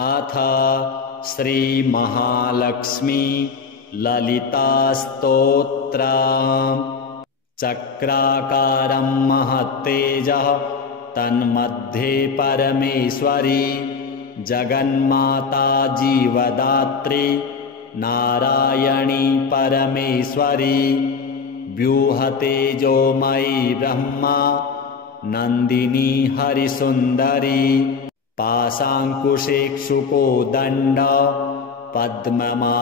अथ श्रीमहालक्ष्मी ललितास्तोत्रम्। चक्राकारं महत्तेजः तन्मध्ये परमेश्वरी जगन्माता जीवदात्री नारायणी परमेश्वरी व्यूहतेजोमयी ब्रह्मा नन्दिनी हरिसुन्दरी पाशाङ्कुशेक्षुको दण्ड पद्ममालालसत्करा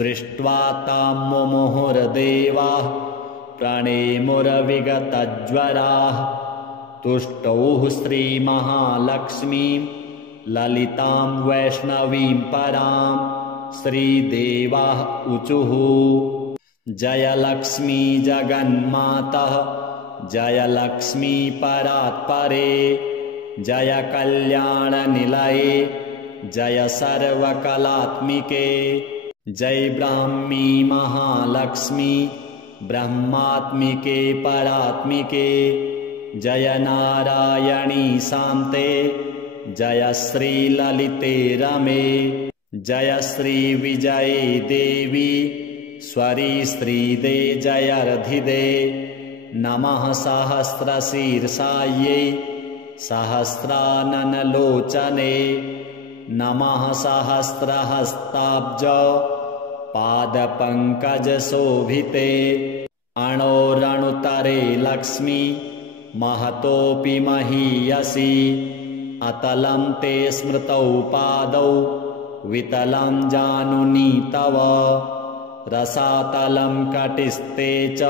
दृष्ट्वा तां मुमुहुर्देवाः प्रणेमुरविगतज्वराः तुष्टौः श्रीमहालक्ष्मीं ललितां वैष्णवीं परां श्रीदेवाः ऊचुः। जयलक्ष्मी जगन्मातः जयलक्ष्मी परात्परे जय कल्याणनिलये जय सर्वकलात्मिके जय ब्राह्मी महालक्ष्मी ब्रह्मात्मिके परात्मिके जय नारायणी शान्ते जय श्रीललिते रमे जय श्रीविजये देवी स्वरी श्रीदे जयर्धिदे नमः सहस्रशीर्षायै सहस्राननलोचने नमः सहस्रहस्ताब्ज पादपङ्कजशोभिते अणोरणुतरे लक्ष्मी महतोऽपि महीयसी अतलं ते स्मृतौ पादौ वितलं जानुनी तव रसातलं कटिस्ते च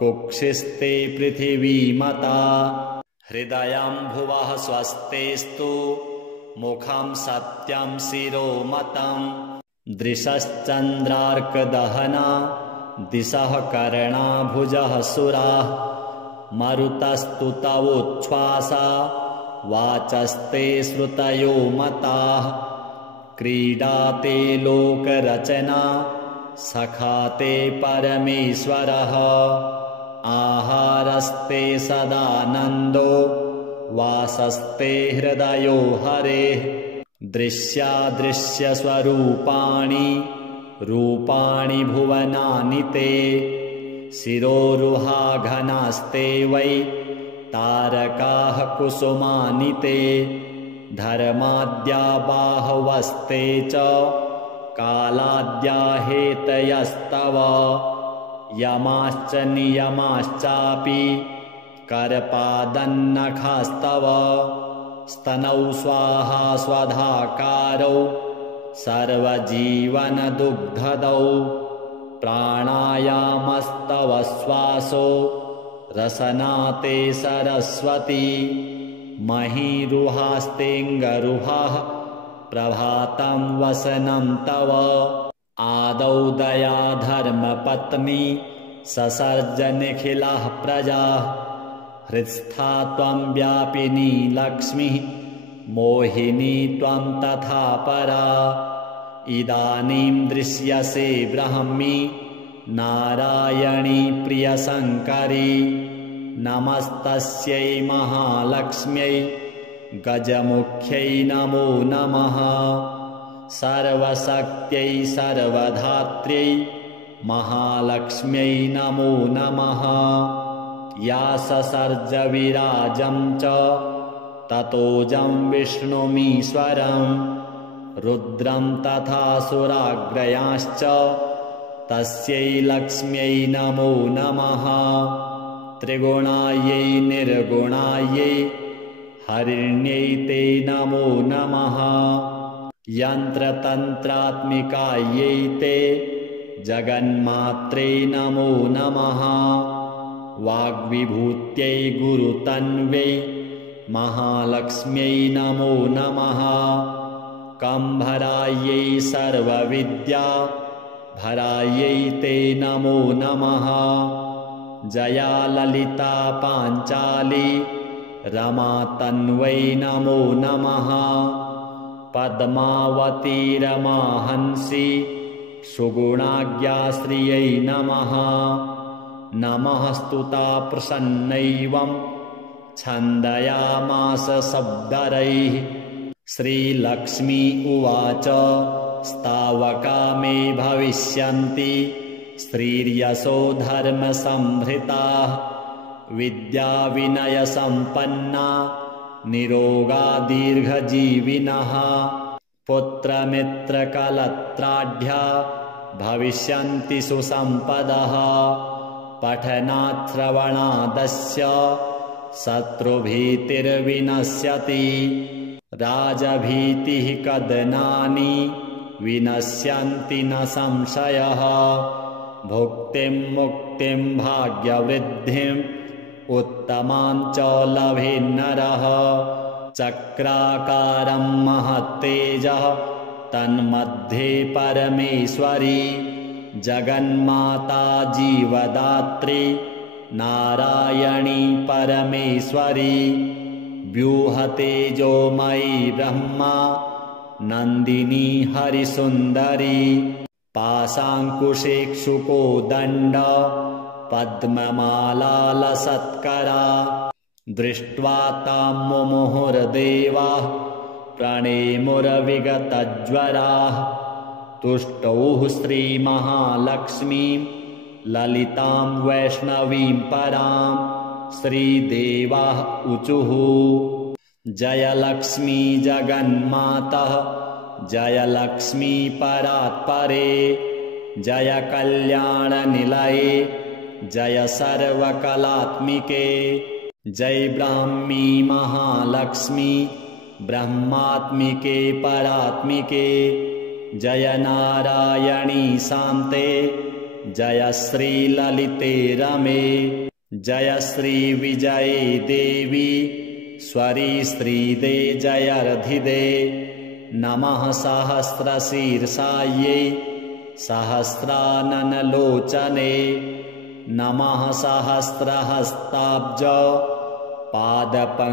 कुक्षिस्ते पृथिवीमता हृदयं भुवः स्वस्तेस्तु मुखं सत्यं शिरोमतं दृशश्चन्द्रार्कदहना दिशः कर्णाभुजः सुराः मरुतस्तु तवोच्छ्वासा वाचस्ते श्रुतयो मताः क्रीडाते लोकरचना सखाते परमेश्वरः आहारस्ते सदानन्दो वासस्ते हृदयो हरेः दृश्यादृश्यस्वरूपाणि रूपाणि भुवनानि ते शिरोरुहाघनास्ते वै तारकाः कुसुमानि ते धर्माद्या बाहवस्ते च कालाद्या हेतयस्तव यमाश्च नियमाश्चापि करपादन्नखास्तव स्तनौ स्वाहा स्वधाकारौ सर्वजीवनदुग्धदौ प्राणायामस्तव श्वासो रसनाते सरस्वती महीरुहास्तेऽङ्गरुहाः प्रभातं वसनं तव आदौ दया धर्मपत्नी ससर्जनिखिलाः प्रजाः हृत्स्था त्वं व्यापिनी लक्ष्मीः मोहिनी त्वं तथा परा इदानीं दृश्यसे ब्राह्मी नारायणी प्रियशङ्करी नमस्तस्यै महालक्ष्म्यै गजमुख्यै नमो नमः सर्वशक्त्यै सर्वधात्र्यै महालक्ष्म्यै नमो नमः या ससर्ज विराजं च ततोजं विष्णुमीश्वरं रुद्रं तथा सुराग्रयांश्च तस्यै लक्ष्म्यै नमो नमः त्रिगुणायै निर्गुणायै हरिण्यै ते नमो नमः यन्त्रतन्त्रात्मिकायै ते जगन्मात्रे नमो नमः वाग्विभूत्यै गुरुतन्वै महालक्ष्म्यै नमो नमः कम्भरायै सर्वविद्या भरायै ते नमो नमः जया ललिता पाञ्चाली रमा तन्वै नमो नमः पद्मावती रमाहंसी सुगुणाज्ञाश्रियै नमः नमः स्तुता प्रसन्नैवं छन्दयामास शब्दरैः। श्रीलक्ष्मी उवाच स्तावका मे भविष्यन्ति श्रीर्यशो धर्मसंभृताः विद्याविनयसम्पन्ना निरोगा दीर्घजीविनः पुत्रमित्रकलत्राढ्या भविष्यन्ति सुसम्पदः पठनाच्छ्रवणादस्य शत्रुभीतिर्विनश्यति राजभीतिः कदनानि विनश्यन्ति न संशयः भुक्तिं मुक्तिं भाग्यवृद्धिम् उत्तमां च लभेन्नरः चक्राकारं महत्तेजः तन्मध्ये परमेश्वरी जगन्माता जीवदात्री नारायणी परमेश्वरी व्यूहतेजोमयी ब्रह्मा नन्दिनी हरिसुन्दरी पाशाङ्कुशेक्षुकोदण्ड पद्ममालालसत्करा दृष्ट्वा तां मुमुहुर्देवाः प्रणेमुरविगतज्वराः तुष्टौः श्रीमहालक्ष्मीं ललितां वैष्णवीं परां श्रीदेवाः ऊचुः जय लक्ष्मी जगन्मातः जय लक्ष्मी परात्परे जय कल्याणनिलये जय सर्वकलात्मिके जय ब्राह्मी महालक्ष्मी ब्रह्मात्मिके परात्मिके जय नारायणी शान्ते जय श्रीललिते रमे जय श्रीविजये देवी स्वरी श्रीदे जयर्धिदे नमः सहस्रशीर्षायै सहस्राननलोचने नमः सहस्रहस्ताब्ज पादपङ्कजशोभिते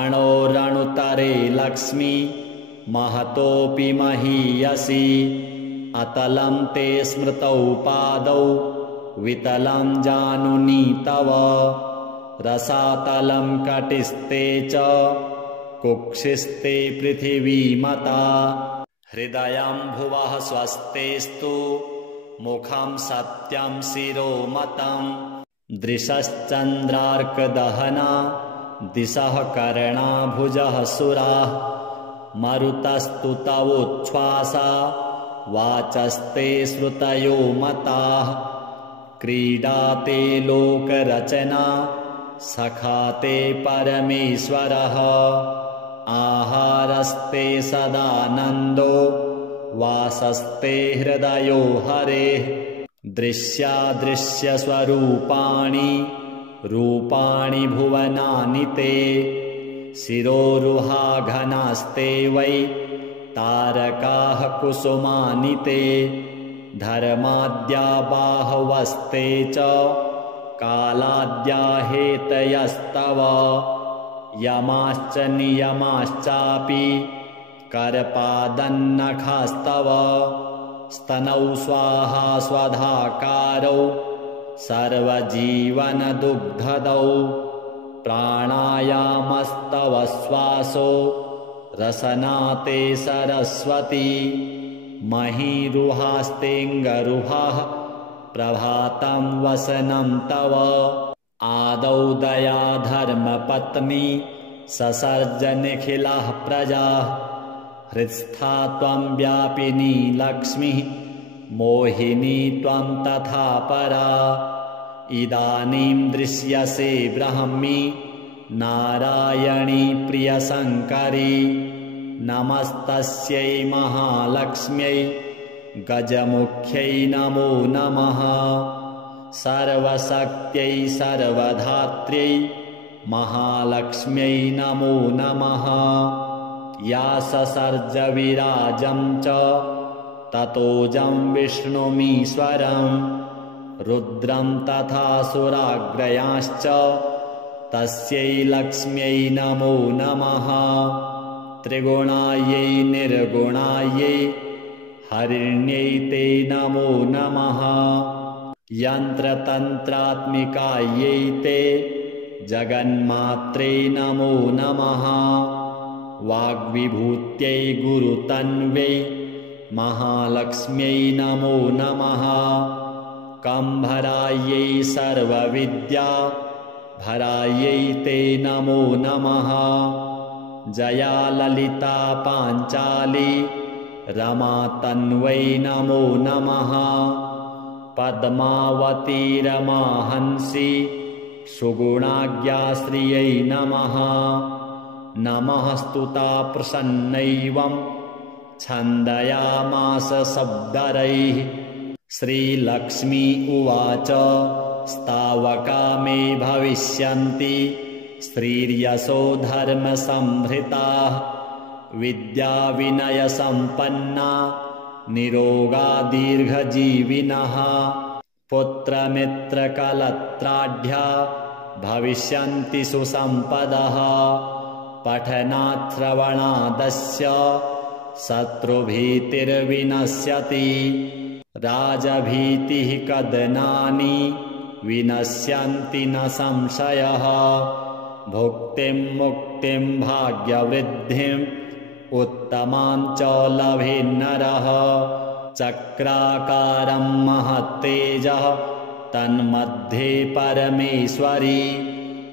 अणोरणुतरे लक्ष्मी महतोऽपि महीयसी अतलं ते स्मृतौ पादौ वितलं जानुनी तव रसातलं कटिस्ते च कुक्षिस्ते पृथिवीमता हृदयं भुवः स्वस्तेस्तु मुखं सत्यं शिरोमतं दृशश्चन्द्रार्कदहना दिशः कर्णाभुजः सुराः मरुतस्तु तवोच्छ्वासा वाचस्ते श्रुतयो मताः क्रीडाते लोकरचना सखाते परमेश्वरः आहारस्ते सदानन्दो वासस्ते हृदयो हरेः दृश्यादृश्यस्वरूपाणि रूपाणि भुवनानि ते शिरोरुहा घनास्ते वै तारकाः कुसुमानि ते धर्माद्या बाहवस्ते च कालाद्या हेतयस्तव यमाश्च नियमाश्चापि करपादन्नखास्तव स्तनौ स्वाहा स्वधाकारौ सर्वजीवनदुग्धदौ प्राणायामस्तव श्वासो रसनाते सरस्वती महीरुहास्तेऽङ्गरुहाः प्रभातं वसनं तव आदौ दया धर्मपत्नी ससर्जनिखिलाः प्रजाः हृत्स्था त्वं व्यापिनी लक्ष्मीः मोहिनी त्वं तथा परा इदानीं दृश्यसे ब्राह्मी नारायणी प्रियशङ्करी नमस्तस्यै महालक्ष्म्यै गजमुख्यै नमो नमः सर्वशक्त्यै सर्वधात्र्यै महालक्ष्म्यै नमो नमः या ससर्ज विराजं च ततोजं विष्णुमीश्वरं रुद्रं तथा सुराग्रयांश्च तस्यै लक्ष्म्यै नमो नमः त्रिगुणायै निर्गुणायै हरिण्यै ते नमो नमः यन्त्रतन्त्रात्मिकायै ते जगन्मात्रे नमो नमः। वाग्विभूत्यै गुरुतन्वै महालक्ष्म्यै नमो नमः। कम्भरायै सर्वविद्या भरायै ते नमो नमः। जया ललिता पाञ्चाली रमा तन्वै नमो नमः। पद्मावती रमाहंसी सुगुणाज्ञाश्रियै नमः। नमः स्तुता प्रसन्नैवं छन्दयामास शब्दरैः। श्रीलक्ष्मी उवाच स्तावका मे भविष्यन्ति श्रीर्यशो धर्मसंभृताः। विद्याविनयसम्पन्ना निरोगा दीर्घजीविनः। पुत्रमित्रकलत्राढ्या भविष्यन्ति सुसम्पदः। पठनाच्छ्रवणादस्य शत्रुभीतिर्विनश्यति। राजभीतिः कदनानि विनश्यन्ति न संशयः। भुक्तिं मुक्तिं भाग्यवृद्धिम् उत्तमां च लभेन्नरः। चक्राकारं महत्तेजः तन्मध्ये परमेश्वरी।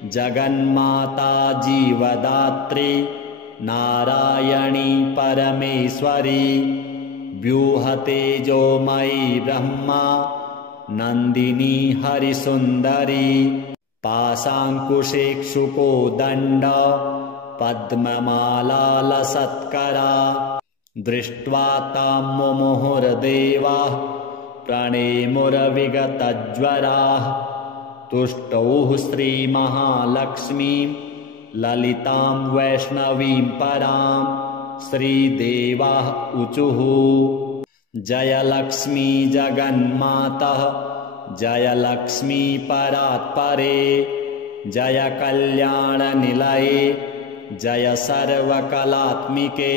जगन्माता जीवदात्री नारायणी परमेश्वरी। व्यूहतेजोमयी ब्रह्मा नन्दिनी हरिसुन्दरी। पाशाङ्कुशेक्षुकोदण्ड पद्ममालालसत्करा। दृष्ट्वा तां मुमुहुर्देवाः प्रणेमुरविगतज्वराः। तुष्टौः श्रीमहालक्ष्मीं ललितां वैष्णवीं परां। श्रीदेवाः ऊचुः जय लक्ष्मी जगन्मातः जय लक्ष्मी परात्परे। जय कल्याणनिलये जय सर्वकलात्मिके।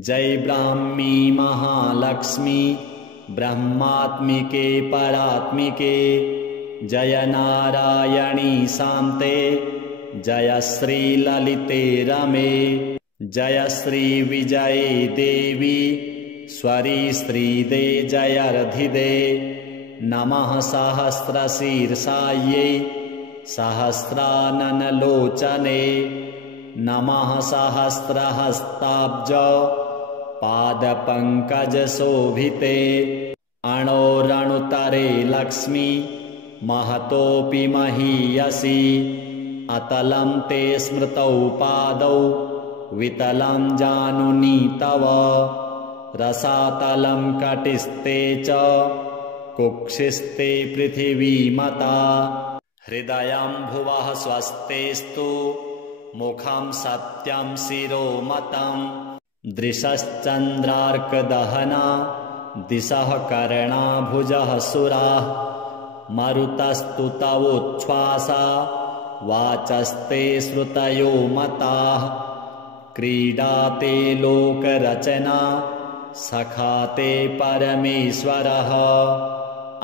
जय ब्राह्मी महालक्ष्मी ब्रह्मात्मिके परात्मिके। जय नारायणी शान्ते जय श्रीललिते रमे। जय श्रीविजये देवी स्वरी श्रीदे जयर्धिदे। नमः सहस्रशीर्षायै सहस्राननलोचने। नमः सहस्रहस्ताब्ज पादपङ्कजशोभिते। अणोरणुतरे लक्ष्मी महतोऽपि महीयसी। अतलं ते स्मृतौ पादौ वितलं जानुनी तव। रसातलं कटिस्ते च कुक्षिस्ते पृथिवीमता। हृदयं भुवः स्वस्तेस्तु मुखं सत्यं शिरोमतं। दृशश्चन्द्रार्कदहना दिशः कर्णाभुजः सुराः। मरुतस्तु तवोच्छ्वासा वाचस्ते श्रुतयो मताः। क्रीडाते लोकरचना सखाते परमेश्वरः।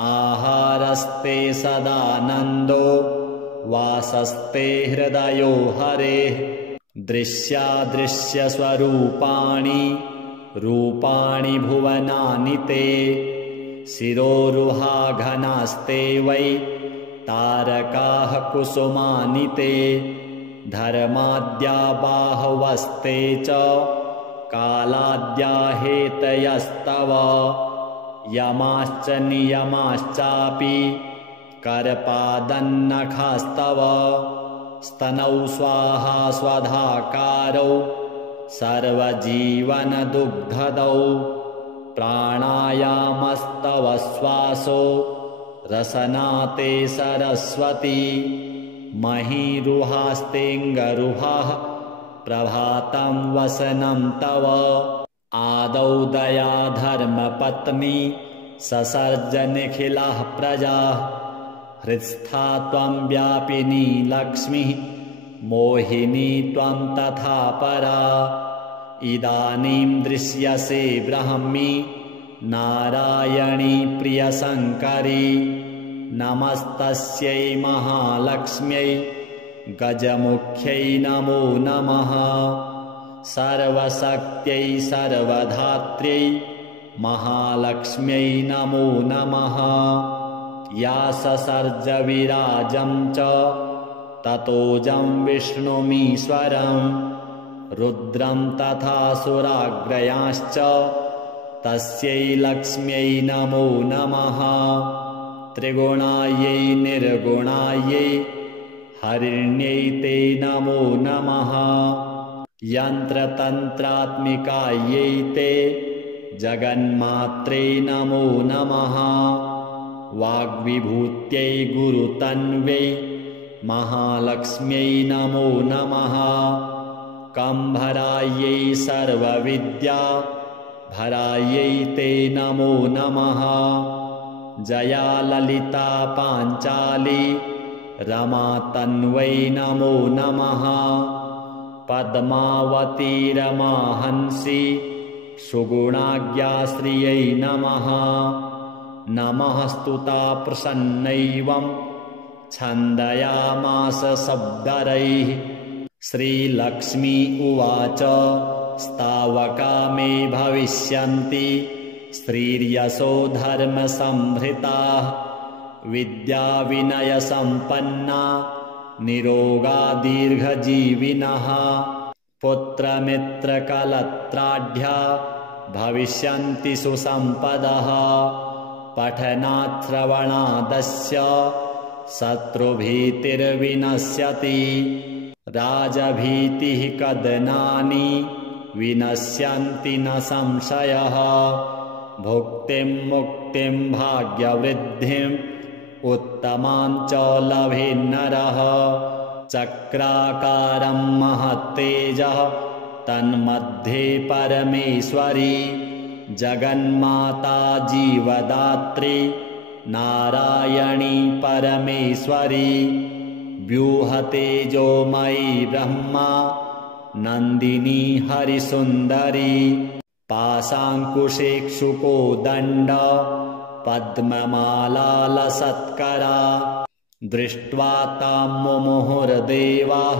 आहारस्ते सदानन्दो वासस्ते हृदयो हरेः। दृश्यादृश्यस्वरूपाणि रूपाणि भुवनानि ते। शिरोरुहाघनास्ते वै तारकाः कुसुमानि ते। धर्माद्या बाहवस्ते च कालाद्या हेतयस्तव। यमाश्च नियमाश्चापि करपादन्नखास्तव। स्तनौ स्वाहा स्वधाकारौ सर्वजीवनदुग्धदौ। प्राणायामस्तव श्वासो रसनाते सरस्वती। महीरुहास्तेऽङ्गरुहाः प्रभातं वसनं तव। आदौ दया धर्मपत्नी ससर्ज निखिलाः प्रजाः। हृत्स्था त्वं व्यापिनी लक्ष्मीः मोहिनी त्वं तथा परा। इदानीं दृश्यसे ब्राह्मी नारायणी प्रियशङ्करी। नमस्तस्यै महालक्ष्म्यै गजमुख्यै नमो नमः। सर्वशक्त्यै सर्वधात्र्यै महालक्ष्म्यै नमो नमः। या ससर्ज विराजं च ततोजं विष्णुमीश्वरं रुद्रं तथा सुराग्रयांश्च तस्यै लक्ष्म्यै नमो नमः। त्रिगुणायै निर्गुणायै हरिण्यै ते नमो नमः। यन्त्रतन्त्रात्मिकायै ते जगन्मात्रे नमो नमः। वाग्विभूत्यै गुरुतन्वै महालक्ष्म्यै नमो नमः। कम्भरायै सर्वविद्या भरायै ते नमो नमः। जया ललिता पाञ्चाली रमातन्वै नमो नमः। पद्मावती रमाहंसी सुगुणाज्ञाश्रियै नमः। नमः स्तुता प्रसन्नैवं छन्दयामास शब्दरैः। श्रीलक्ष्मी उवाच स्तावका मे भविष्यन्ति श्रीर्यशो धर्मसंभृताः विद्याविनयसम्पन्ना निरोगा दीर्घजीविनः। पुत्रमित्रकलत्राढ्या भविष्यन्ति सुसम्पदः। पठनाच्छ्रवणादस्य शत्रुभीतिर्विनश्यति। राजभीतिः कदनानि विनश्यन्ति न संशयः। भुक्तिं मुक्तिं भाग्यवृद्धिम् उत्तमां च लभेन्नरः। चक्राकारं महत्तेजः तन्मध्ये परमेश्वरी जगन्माता जीवदात्री नारायणी परमेश्वरी। व्यूहतेजोमयी ब्रह्मा नन्दिनी हरिसुन्दरी। पाशाङ्कुशेक्षुकोदण्ड पद्ममालालसत्करा। दृष्ट्वा तां मुमुहुर्देवाः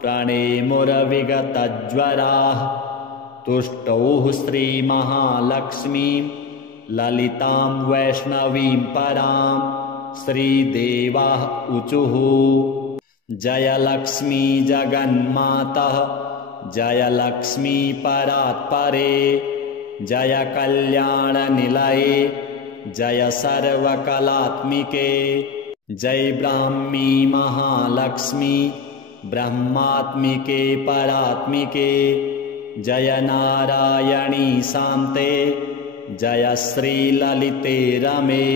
प्रणेमुरविगतज्वराः। तुष्टौः श्रीमहालक्ष्मीं ललितां वैष्णवीं परां। श्रीदेवाः ऊचुः जयलक्ष्मी जगन्मातः जयलक्ष्मी परात्परे। जय कल्याणनिलये जय सर्वकलात्मिके। जय ब्राह्मी महालक्ष्मी ब्रह्मात्मिके परात्मिके। जय नारायणी शान्ते जय श्रीललिते रमे।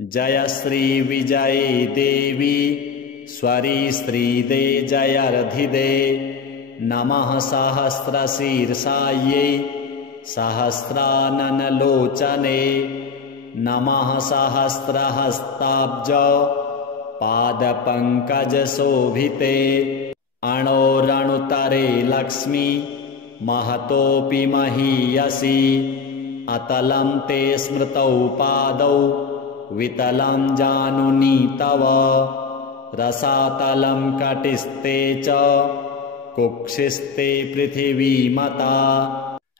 जय श्रीविजये देवी स्वरी श्रीदे जयर्धिदे। नमः सहस्रशीर्षायै सहस्राननलोचने। नमः सहस्रहस्ताब्ज पादपङ्कजशोभिते। अणोरणुतरे लक्ष्मी महतोऽपि महीयसी। अतलं ते स्मृतौ पादौ वितलं जानुनी तव। रसातलं कटिस्ते च कुक्षिस्ते पृथिवीमता।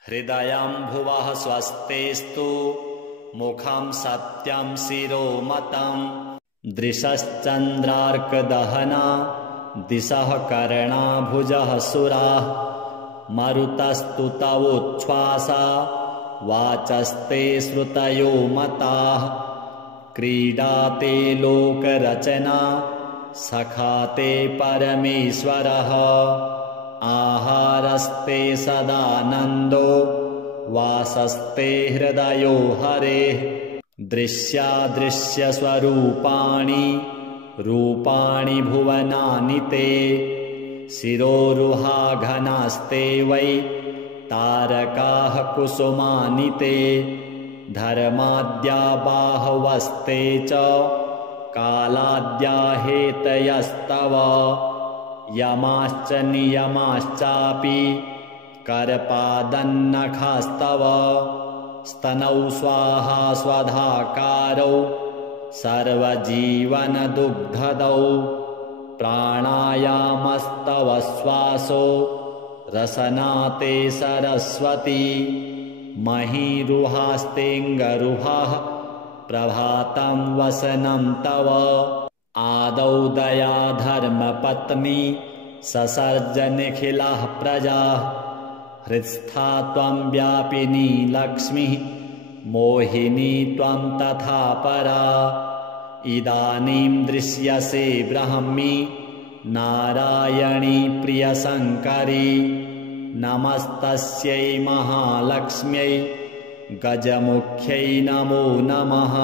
हृदयं भुवः स्वस्तेस्तु मुखं सत्यं शिरोमतं। दृशश्चन्द्रार्कदहना दिशः कर्णाभुजः सुराः। मरुतस्तु तवोच्छ्वासा वाचस्ते श्रुतयो मताः। क्रीडाते लोकरचना सखाते परमेश्वरः। आहारस्ते सदानन्दो वासस्ते हृदयो हरेः। दृश्यादृश्यस्वरूपाणि रूपाणि भुवनानि ते। शिरोरुहाघनास्ते वै तारकाः कुसुमानि ते। धर्माद्या बाहवस्ते च कालाद्या हेतयस्तव। यमाश्च नियमाश्चापि करपादन्नखास्तव। स्तनौ स्वाहा स्वधाकारौ सर्वजीवनदुग्धदौ प्राणायामस्तव श्वासो रसनाते सरस्वती महीरुहास्तेऽङ्गरुहाः प्रभातं वसनं तव आदौ दया धर्मपत्नी ससर्ज निखिलाः प्रजाः हृत्स्था त्वं व्यापिनी लक्ष्मीः मोहिनी त्वं तथा परा इदानीं दृश्यसे ब्राह्मी नारायणी प्रियशङ्करी नमस्तस्यै महालक्ष्म्यै गजमुख्यै नमो नमः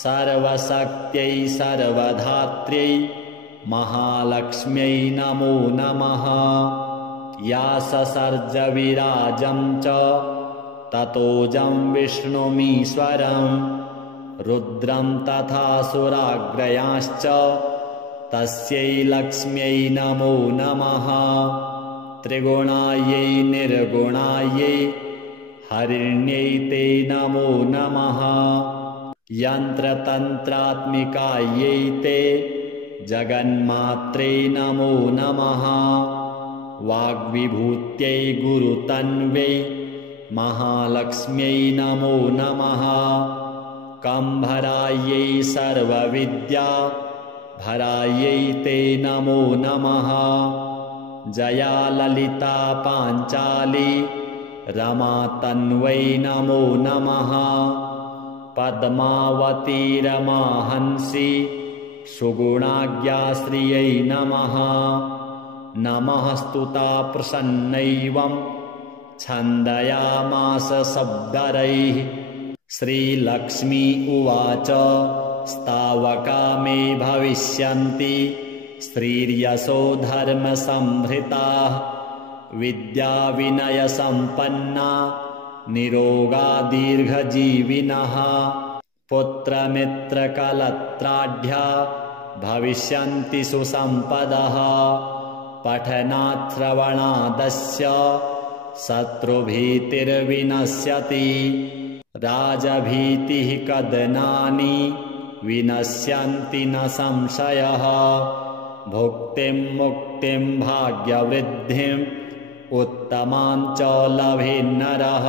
सर्वशक्त्यै सर्वधात्र्यै महालक्ष्म्यै नमो नमः या ससर्ज विराजं च ततोजं विष्णुमीश्वरं रुद्रं तथा सुराग्रयांश्च तस्यै लक्ष्म्यै नमो नमः त्रिगुणायै निर्गुणायै हरिण्यै ते नमो नमः यन्त्रतन्त्रात्मिकायै ते जगन्मात्रे नमो नमः वाग्विभूत्यै गुरुतन्वै महालक्ष्म्यै नमो नमः कम्भरायै सर्वविद्या भरायै ते नमो नमः जया ललिता पाञ्चाली रमा तन्वै नमो नमः पद्मावती रमाहंसी सुगुणाज्ञाश्रियै नमः नमः स्तुता प्रसन्नैवं छन्दयामास शब्दरैः श्रीलक्ष्मी उवाच स्तावका मे भविष्यन्ति श्रीर्यशो धर्मसंभृताः विद्याविनयसम्पन्ना निरोगा दीर्घजीविनः पुत्रमित्रकलत्राढ्या भविष्यन्ति सुसम्पदः पठनाच्छ्रवणादस्य शत्रुभीतिर्विनश्यति राजभीतिः कदनानि विनश्यन्ति न संशयः भुक्तिं मुक्तिं भाग्यवृद्धिम् उत्तमां च लभेन्नरः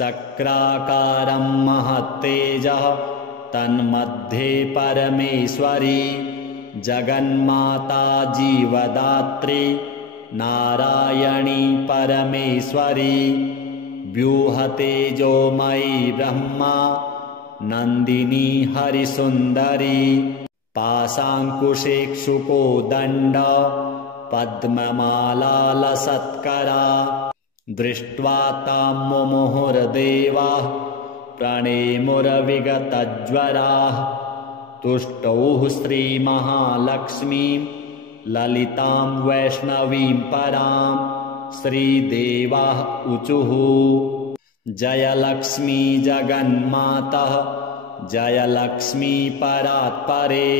चक्राकारं महत्तेजः तन्मध्ये परमेश्वरी जगन्माता जीवदात्री नारायणी परमेश्वरी व्यूहतेजोमयी ब्रह्मा नन्दिनी हरिसुन्दरी पाशाङ्कुशेक्षुकोदण्ड पद्ममालालसत्करा दृष्ट्वा तां मुमुहुर्देवाः प्रणेमुरविगतज्वराः तुष्टौः श्रीमहालक्ष्मीं ललितां वैष्णवीं परां श्रीदेवाः ऊचुः जयलक्ष्मी जगन्मातः जयलक्ष्मी परात्परे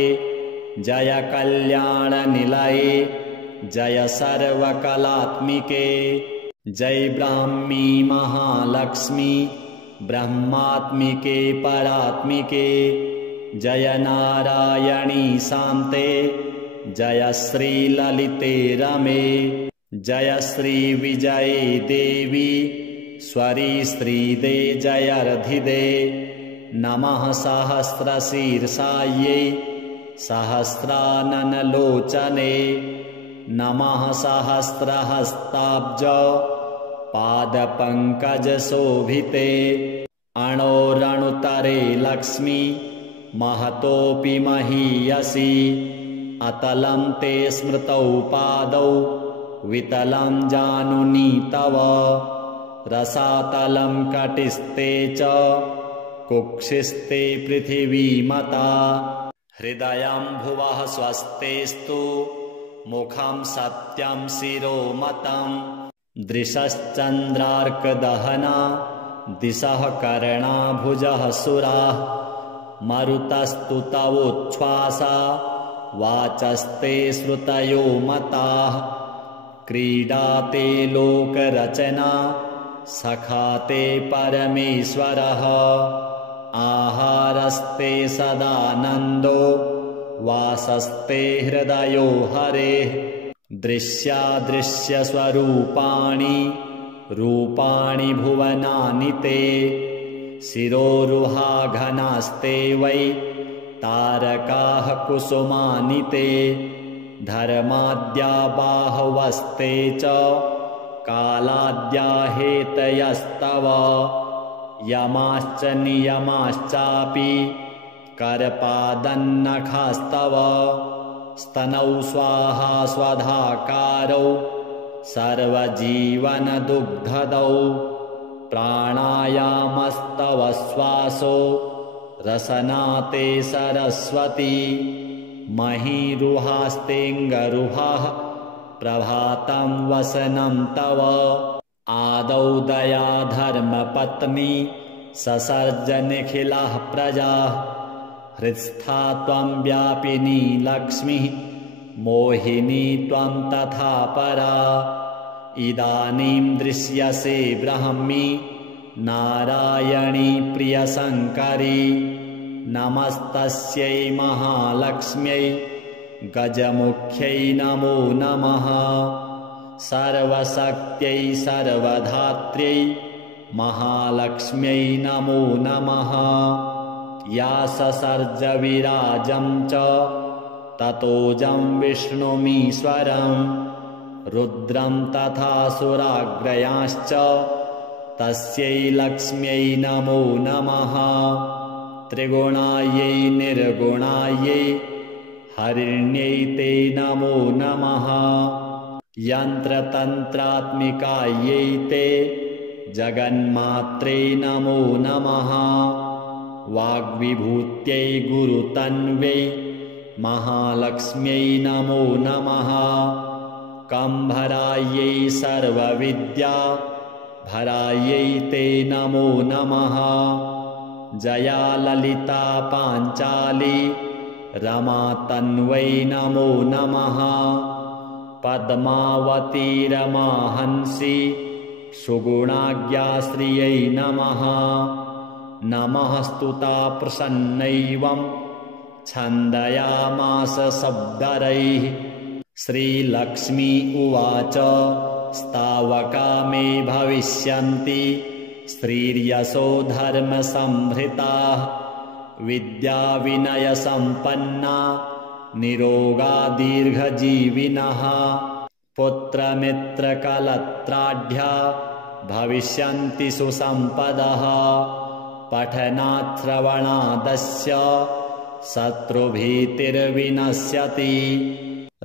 जय कल्याणनिलये जय सर्वकलात्मिके जय ब्राह्मी महालक्ष्मी ब्रह्मात्मिके परात्मिके जय नारायणी शान्ते जय श्रीललिते रमे जय श्रीविजये देवी स्वरी श्रीदे जयर्धिदे नमः सहस्रशीर्षायै सहस्राननलोचने नमः सहस्रहस्ताब्ज पादपङ्कजशोभिते अणोरणुतरे लक्ष्मी महतोऽपि महीयसी अतलं ते स्मृतौ पादौ वितलं जानुनी तव रसातलं कटिस्ते च कुक्षिस्ते पृथिवीमता हृदयं भुवः स्वस्तेस्तु मुखं सत्यं शिरोमतं दृशश्चन्द्रार्कदहना दिशः कर्णाभुजः सुराः मरुतस्तु तवोच्छ्वासा वाचस्ते श्रुतयो मताः क्रीडाते लोकरचना सखाते परमेश्वरः आहारस्ते सदानन्दो वासस्ते हृदयो हरेः दृश्यादृश्यस्वरूपाणि रूपाणि भुवनानि ते शिरोरुहाघनास्ते वै तारकाः कुसुमानि ते धर्माद्या बाहवस्ते च कालाद्या हेतयस्तव यमाश्च नियमाश्चापि करपादन्नखास्तव स्तनौ स्वाहा स्वधाकारौ सर्वजीवनदुग्धदौ प्राणायामस्तव श्वासो रसनाते सरस्वती महीरुहास्तेऽङ्गरुहाः प्रभातं वसनं तव आदौ दया धर्मपत्नी ससर्जनिखिलाः प्रजाः हृत्स्था त्वं व्यापिनी लक्ष्मीः मोहिनी त्वं तथा परा इदानीं दृश्यसे ब्रह्मी नारायणी प्रियशङ्करी नमस्तस्यै महालक्ष्म्यै गजमुख्यै नमो नमः सर्वशक्त्यै सर्वधात्र्यै महालक्ष्म्यै नमो नमः या ससर्ज विराजं च ततोजं विष्णुमीश्वरं रुद्रं तथा सुराग्रयांश्च तस्यै लक्ष्म्यै नमो नमः त्रिगुणायै निर्गुणायै हरिण्यै ते नमो नमः यन्त्रतन्त्रात्मिकायै ते जगन्मात्रे नमो नमः वाग्विभूत्यै गुरुतन्वै महालक्ष्म्यै नमो नमः कम्भरायै सर्वविद्या भरायै ते नमो नमः जया ललिता पाञ्चाली रमा तन्वै नमो नमः पद्मावती रमाहंसी सुगुणाज्ञाश्रियै नमः नमः स्तुता प्रसन्नैवं छन्दयामास शब्दरैः श्रीलक्ष्मी उवाच स्तावका मे भविष्यन्ति स्त्रीर्यशो धर्मसंभृताः विद्याविनयसम्पन्ना निरोगा दीर्घजीविनः पुत्रमित्रकलत्राढ्या भविष्यन्ति सुसम्पदः पठनाच्छ्रवणादस्य शत्रुभीतिर्विनश्यति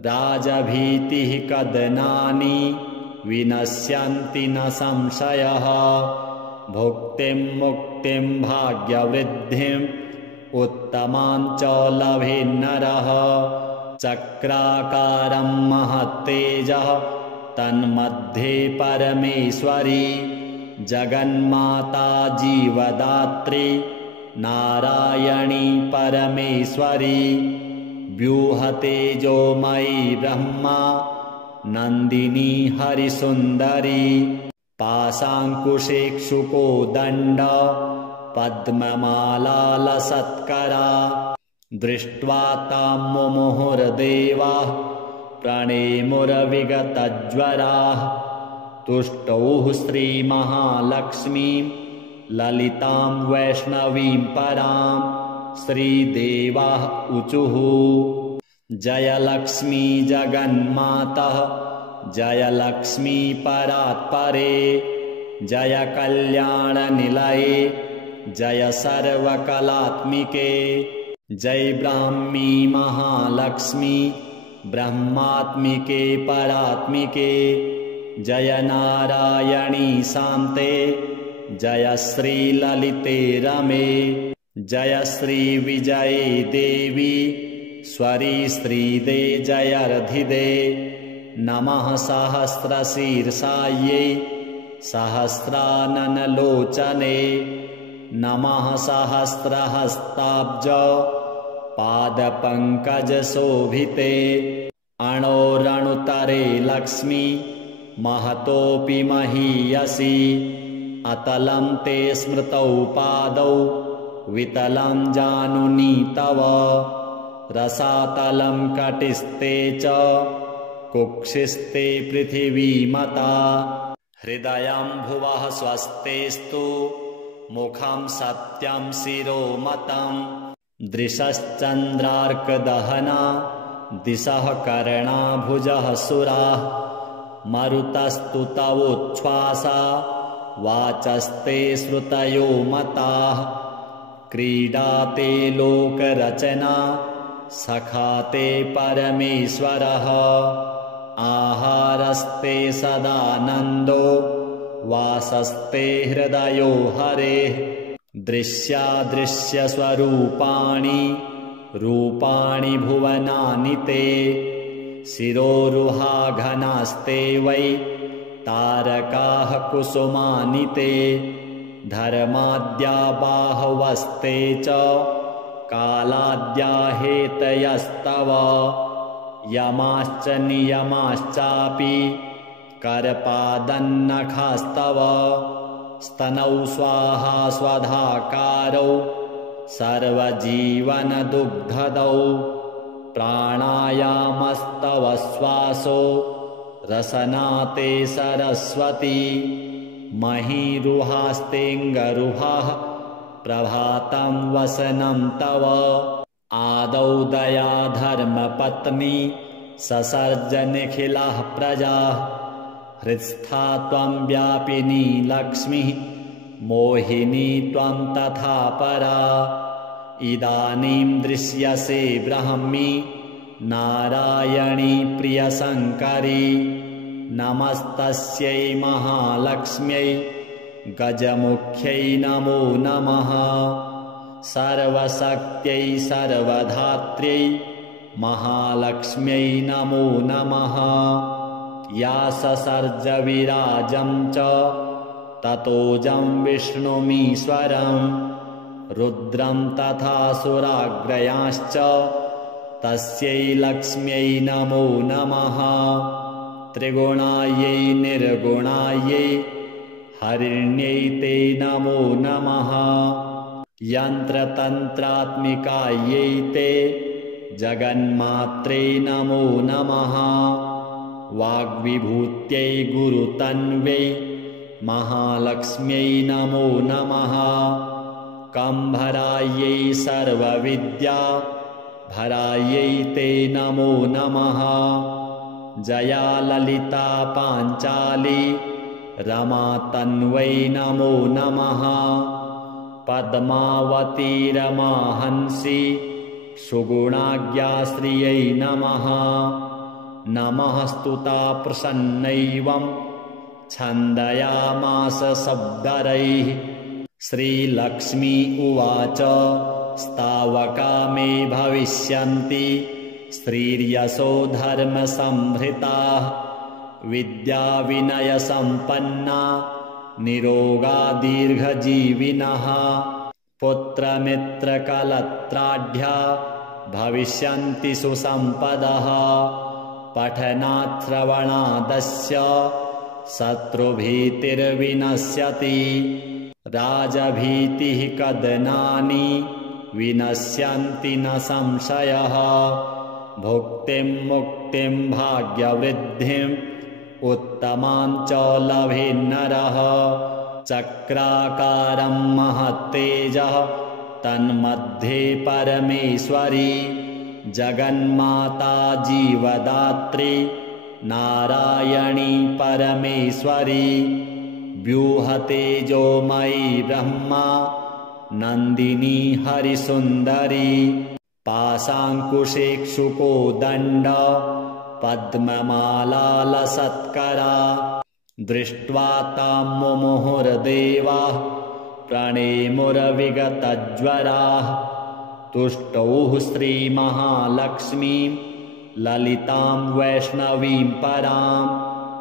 राजभीतिः कदनानि विनश्यन्ति न संशयः भुक्तिं मुक्तिं भाग्यवृद्धिम् उत्तमां च लभेन्नरः चक्राकारं महत्तेजः तन्मध्ये परमेश्वरी जगन्माता जीवदात्री नारायणी परमेश्वरी व्यूहतेजोमयी ब्रह्मा नन्दिनी हरिसुन्दरी पाशाङ्कुशेक्षुकोदण्ड पद्ममालालसत्करा दृष्ट्वा तां मुमुहुर्देवाः प्रणेमुरविगतज्वराः तुष्टौः श्रीमहालक्ष्मीं ललितां वैष्णवीं परां श्रीदेवाः ऊचुः जयलक्ष्मी जगन्मातः जयलक्ष्मी परात्परे जय कल्याणनिलये जय सर्वकलात्मिके जय ब्राह्मी महालक्ष्मी ब्रह्मात्मिके परात्मिके जय नारायणी शान्ते जय श्रीललिते रमे जय श्रीविजये देवी स्वरी श्रीदे जयर्धिदे नमः सहस्रशीर्षायै सहस्राननलोचने नमः सहस्रहस्ताब्ज पादपङ्कजशोभिते अणोरणुतरे लक्ष्मी महतोऽपि महीयसी अतलं ते स्मृतौ पादौ वितलं जानुनी तव रसातलं कटिस्ते च कुक्षिस्ते पृथिवीमता हृदयं भुवः स्वस्तेस्तु मुखं सत्यं शिरोमतं दृशश्चन्द्रार्कदहना दिशः कर्णाभुजः सुराः मरुतस्तु तवोच्छ्वासा वाचस्ते श्रुतयो मताः क्रीडाते लोकरचना सखाते परमेश्वरः आहारस्ते सदानन्दो वासस्ते हृदयो हरेः दृश्यादृश्यस्वरूपाणि रूपाणि भुवनानि ते शिरोरुहाघनास्ते वै तारकाः कुसुमानि ते धर्माद्या बाहवस्ते च कालाद्या हेतयस्तव यमाश्च नियमाश्चापि करपादन्नखास्तव स्तनौ स्वाहा स्वधाकारौ सर्वजीवनदुग्धदौ प्राणायामस्तव श्वासो रसनाते सरस्वती महीरुहास्तेऽङ्गरुहाः प्रभातं वसनं तव आदौ दया धर्मपत्नी ससर्जनिखिलाः प्रजाः हृत्स्था त्वं व्यापिनी लक्ष्मीः मोहिनी त्वं तथा परा इदानीं दृश्यसे ब्रह्मी नारायणी प्रियशङ्करी नमस्तस्यै महालक्ष्म्यै गजमुख्यै नमो नमः सर्वशक्त्यै सर्वधात्र्यै महालक्ष्म्यै नमो नमः या ससर्ज विराजं च ततोजं विष्णुमीश्वरं रुद्रं तथा सुराग्रयांश्च तस्यै लक्ष्म्यै नमो नमः त्रिगुणायै निर्गुणायै हरिण्यै ते नमो नमः यन्त्रतन्त्रात्मिकायै ते जगन्मात्रे नमो नमः वाग्विभूत्यै गुरुतन्वै महालक्ष्म्यै नमो नमः कम्भरायै सर्वविद्या भरायै ते नमो नमः जया ललिता पाञ्चाली रमा तन्वै नमो नमः पद्मावती रमाहंसी सुगुणाज्ञाश्रियै नमः नमः स्तुता प्रसन्नैवं छन्दयामास शब्दरैः श्रीलक्ष्मी उवाच स्तावका मे भविष्यन्ति श्रीर्यशो धर्मसंभृताः विद्याविनयसम्पन्ना निरोगा दीर्घजीविनः पुत्रमित्रकलत्राढ्या भविष्यन्ति सुसम्पदः पठनाश्रवणादस्य शत्रुभीतिर्विनश्यति राजभीतिः कदनानि विनश्यन्ति न संशयः भुक्तिं मुक्तिं भाग्यवृद्धिम् उत्तमां च लभेन्नरः चक्राकारं महत्तेजः तन्मध्ये परमेश्वरी जगन्माता जीवदात्री नारायणी परमेश्वरी व्यूहतेजोमयी ब्रह्मा नन्दिनी हरिसुन्दरी पाशाङ्कुशेक्षुकोदण्ड पद्ममालालसत्करा दृष्ट्वा तां मुमुहुर्देवाः प्रणेमुरविगतज्वराः तुष्टौः श्रीमहालक्ष्मीं ललितां वैष्णवीं परां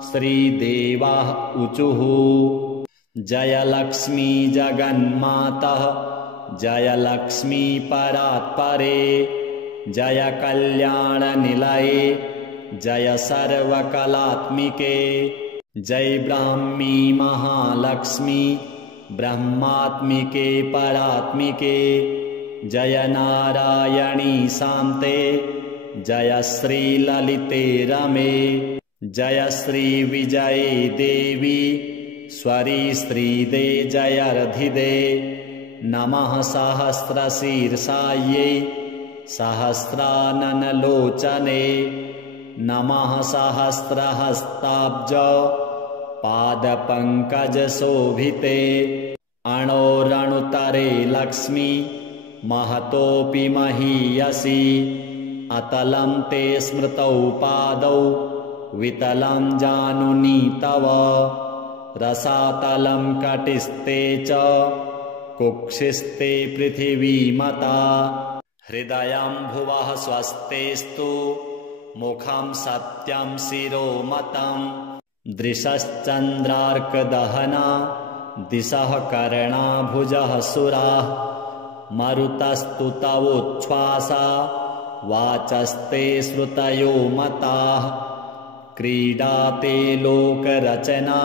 श्रीदेवाः ऊचुः जय लक्ष्मी जगन्मातः जय लक्ष्मी परात्परे जय कल्याणनिलये जय सर्वकलात्मिके जय ब्राह्मी महालक्ष्मी ब्रह्मात्मिके परात्मिके जय नारायणी शान्ते जय श्री ललिते रमे जय श्री विजये देवी स्वरी श्रीदे जयर्धिदे नमः सहस्रशीर्षायै सहस्राननलोचने नमः सहस्रहस्ताब्ज पादपङ्कजशोभिते अणोरणुतरे लक्ष्मी महतोऽपि महीयसी अतलं ते स्मृतौ पादौ वितलं जानुनी तव रसातलं कटिस्ते च कुक्षिस्ते पृथिवीमता हृदयं भुवः स्वस्तेस्तु मुखं सत्यं शिरोमतं दृशश्चन्द्रार्कदहना दिशः कर्णाभुजः सुराः मरुतस्तु तवोच्छ्वासा वाचस्ते श्रुतयो मताः क्रीडाते लोकरचना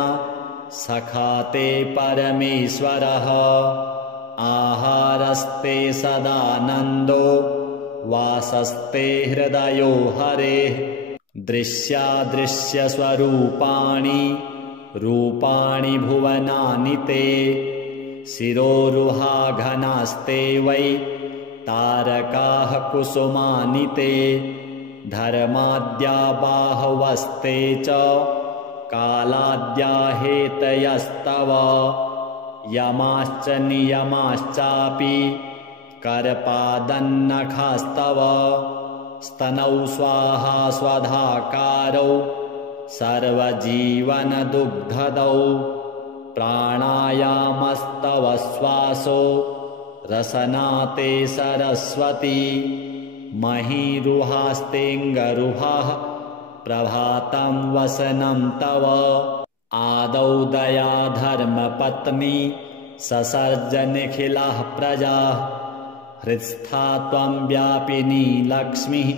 सखाते परमेश्वरः आहारस्ते सदानन्दो वासस्ते हृदयो हरेः दृश्यादृश्यस्वरूपाणि रूपाणि भुवनानि ते शिरोरुहा घनास्ते वै तारकाः कुसुमानि ते धर्माद्या बाहवस्ते च कालाद्या हेतयस्तव यमाश्च नियमाश्चापि करपादन्नखास्तव स्तनौ स्वाहा स्वधाकारौ सर्वजीवनदुग्धदौ प्राणायामस्तव श्वासो रसनाते सरस्वती महीरुहास्तेऽङ्गरुहाः प्रभातं वसनं तव आदौ दया धर्मपत्नी ससर्जनिखिलाः प्रजाः हृत्स्था त्वं व्यापिनी लक्ष्मीः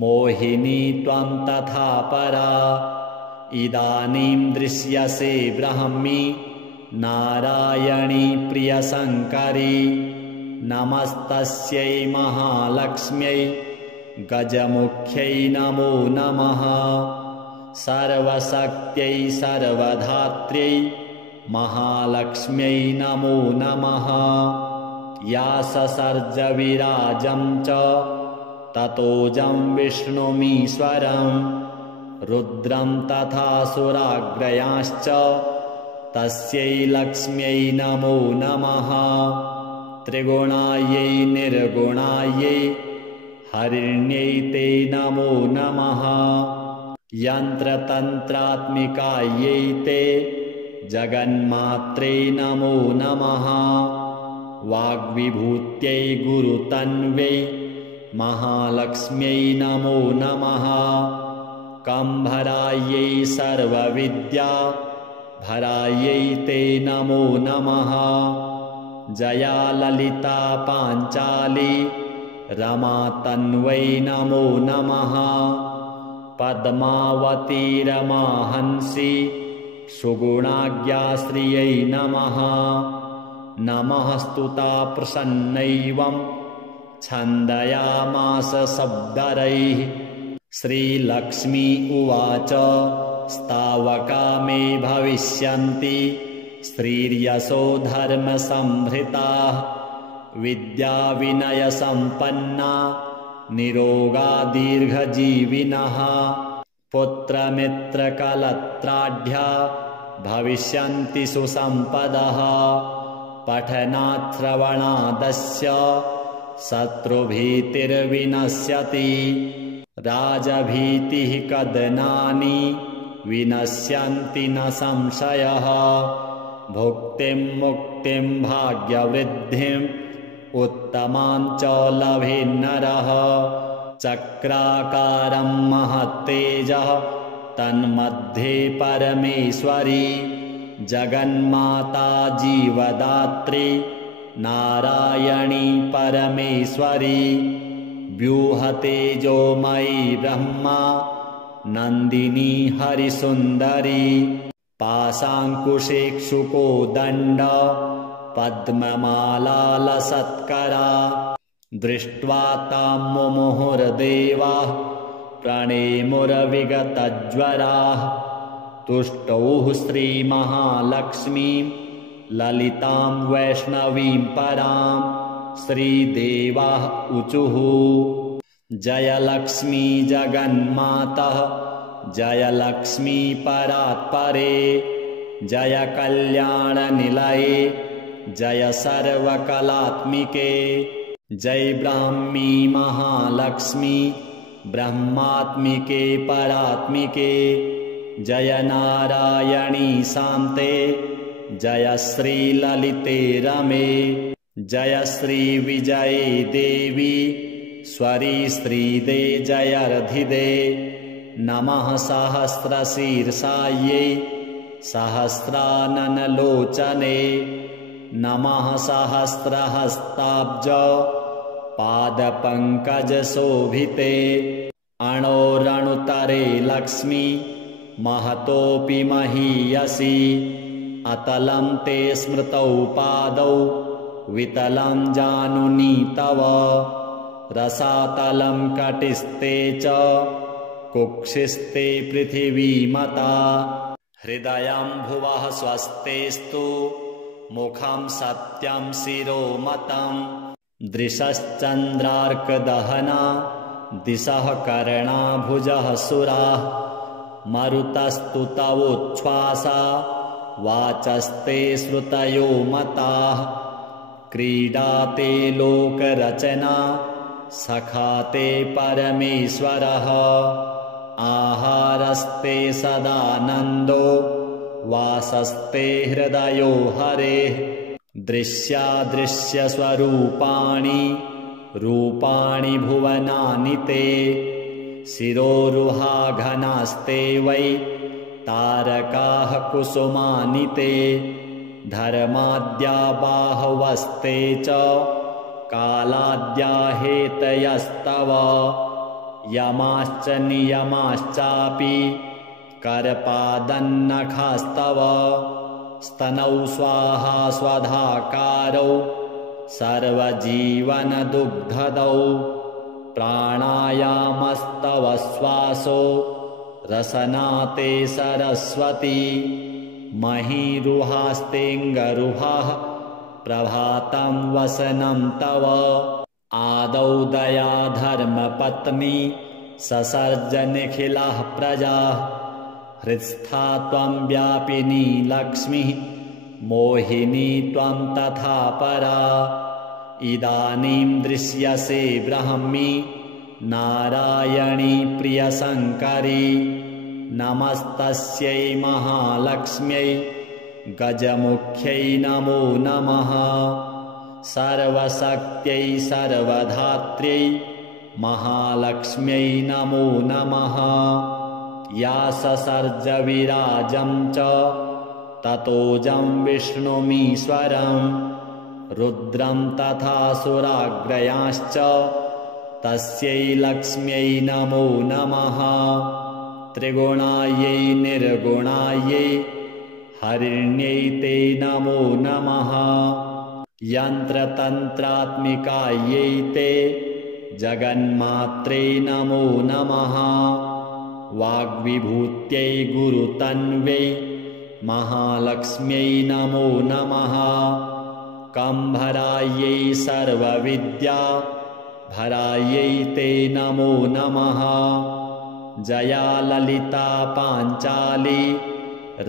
मोहिनी त्वं तथा परा इदानीं दृश्यसे ब्रह्मी नारायणी प्रियशङ्करी नमस्तस्यै महालक्ष्म्यै गजमुख्यै नमो नमः सर्वशक्त्यै सर्वधात्र्यै महालक्ष्म्यै नमो नमः या ससर्ज विराजं च ततोजं विष्णुमीश्वरं रुद्रं तथा सुराग्रयांश्च तस्यै लक्ष्म्यै नमो नमः त्रिगुणायै निर्गुणायै हरिण्यै ते नमो नमः यन्त्रतन्त्रात्मिकायै ते जगन्मात्रे नमो नमः वाग्विभूत्यै गुरुतन्वै महालक्ष्म्यै नमो नमः कम्भरायै सर्वविद्या भरायै ते नमो नमः जया ललिता पाञ्चाली रमा तन्वै नमो नमः पद्मावती रमाहंसी सुगुणाज्ञा श्रियै नमः नमः स्तुता प्रसन्नैवं छन्दयामास शब्दरैः श्रीलक्ष्मी उवाच स्तावका मे भविष्यन्ति श्रीर्यशो धर्मसंभृताः विद्याविनयसम्पन्ना निरोगा दीर्घजीविनः पुत्रमित्रकलत्राढ्या भविष्यन्ति सुसम्पदः पठनाश्रवणादस्य शत्रुभीतिर्विनश्यति राजभीतिः कदनानि विनश्यन्ति न संशयः भुक्तिं मुक्तिं भाग्यवृद्धिम् उत्तमां च लभेन्नरः चक्राकारं महत्तेजः तन्मध्ये परमेश्वरी जगन्माता जीवदात्री नारायणी परमेश्वरी व्यूहतेजोमयी ब्रह्मा नन्दिनी हरिसुन्दरी पाशाङ्कुशेक्षुकोदण्ड पद्ममालालसत्करा दृष्ट्वा तां मुमुहुर्देवाः प्रणेमुरविगतज्वराः तुष्टौः श्रीमहालक्ष्मीं ललितां वैष्णवीं परां श्रीदेवाः ऊचुः जय लक्ष्मी जगन्मातः जय लक्ष्मी परात्परे जय कल्याणनिलये जय सर्वकलात्मिके जय ब्राह्मी महालक्ष्मी ब्रह्मात्मिके परात्मिके जय नारायणी शान्ते जय श्रीललिते रमे जय श्रीविजये देवी स्वरी श्रीदे जयर्धिदे नमः सहस्रशीर्षायै सहस्राननलोचने नमः सहस्रहस्ताब्ज पादपङ्कजशोभिते अणोरणुतरे लक्ष्मी महतोऽपि महीयसी अतलं ते स्मृतौ पादौ वितलं जानुनी तव रसातलं कटिस्ते च कुक्षिस्ते पृथिवीमता हृदयं भुवः स्वस्तेस्तु मुखं सत्यं शिरोमतं दृशश्चन्द्रार्कदहना दिशः कर्णाभुजः सुराः मरुतस्तु तवोच्छ्वासा वाचस्ते श्रुतयो मताः क्रीडाते लोकरचना सखाते परमेश्वरः आहारस्ते सदानन्दो वासस्ते हृदयो हरेः दृश्यादृश्यस्वरूपाणि रूपाणि भुवनानि ते शिरोरुहाघनास्ते वै तारकाः कुसुमानि ते धर्माद्या बाहवस्ते च कालाद्या हेतयस्तव यमाश्च नियमाश्चापि करपादन्नखास्तव स्तनौ स्वाहा स्वधाकारौ सर्वजीवनदुग्धदौ प्राणायामस्तव श्वासो रसनाते सरस्वती महीरुहास्तेऽङ्गरुहाः प्रभातं वसनं तव आदौ दया धर्मपत्नी ससर्जनिखिलाः प्रजाः हृत्स्था त्वं व्यापिनी लक्ष्मीः मोहिनी त्वं तथा परा इदानीं दृश्यसे ब्राह्मी नारायणी प्रियशङ्करी नमस्तस्यै महालक्ष्म्यै गजमुख्यै नमो नमः सर्वशक्त्यै सर्वधात्र्यै महालक्ष्म्यै नमो नमः या ससर्ज विराजं च ततोजं विष्णुमीश्वरं रुद्रं तथा सुराग्रयांश्च तस्यै लक्ष्म्यै नमो नमः त्रिगुणायै निर्गुणायै हरिण्यै ते नमो नमः यन्त्रतन्त्रात्मिकायै ते जगन्मात्रे नमो नमः वाग्विभूत्यै गुरुतन्वै महालक्ष्म्यै नमो नमः कम्भरायै सर्वविद्या भरायै ते नमो नमः जया ललिता पाञ्चाली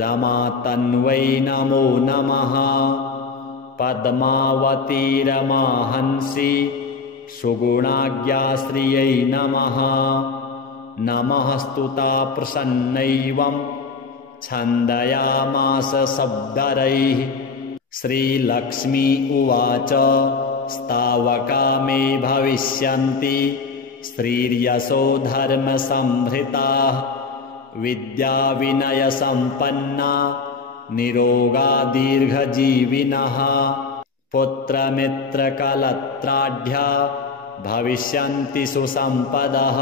रमा तन्वै नमो नमः पद्मावती रमाहंसी सुगुणाज्ञाश्रियै नमः नमः स्तुता प्रसन्नैवं छन्दयामास शब्दरैः श्रीलक्ष्मी उवाच स्तावका मे भविष्यन्ति श्रीर्यशो धर्मसंभृताः विद्याविनयसम्पन्ना निरोगा दीर्घजीविनः पुत्रमित्रकलत्राढ्या भविष्यन्ति सुसम्पदः